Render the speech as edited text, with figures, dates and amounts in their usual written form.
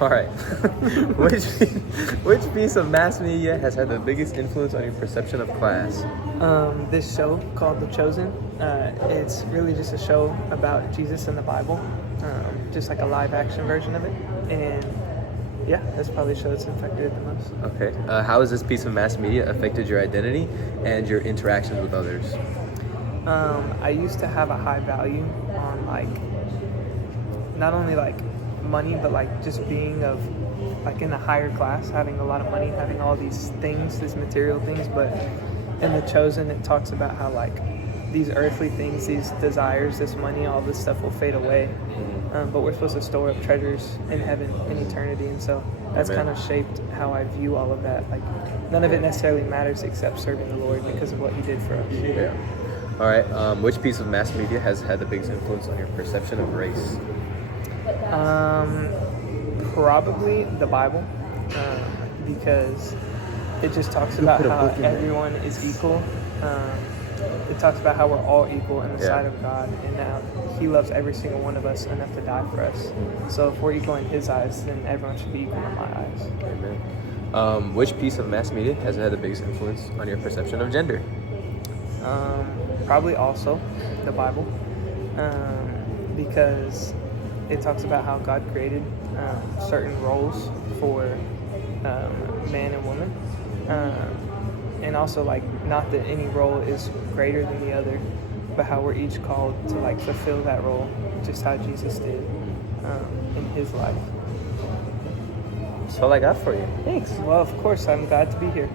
All right. which which piece of mass media has had the biggest influence on your perception of class? This show called The Chosen. It's really just a show about Jesus and the Bible, just like a live action version of it. And yeah, that's probably the show that's affected it the most. Okay. How has this piece of mass media affected your identity and your interactions with others? I used to have a high value on like not only like money, but like just being of like in a higher class, having a lot of money, having all these things, these material things. But in The Chosen, it talks about how like these earthly things, these desires, this money, all this stuff will fade away. But we're supposed to store up treasures in heaven in eternity. And so that's Amen. kind of shaped how I view all of that. Like none of it necessarily matters except serving the Lord because of what he did for us. Yeah. All right. Which piece of mass media has had the biggest influence on your perception of race? Probably the Bible, because it just talks about how everyone is equal. It talks about how we're all equal in the sight of God, and how he loves every single one of us enough to die for us. So if we're equal in his eyes, then everyone should be equal in my eyes. Amen. Which piece of mass media has had the biggest influence on your perception of gender? Probably also the Bible, because it talks about how God created certain roles for man and woman, and also like not that any role is greater than the other, but how we're each called to like fulfill that role, just how Jesus did in his life. That's all I got for you. Thanks. Well, of course, I'm glad to be here.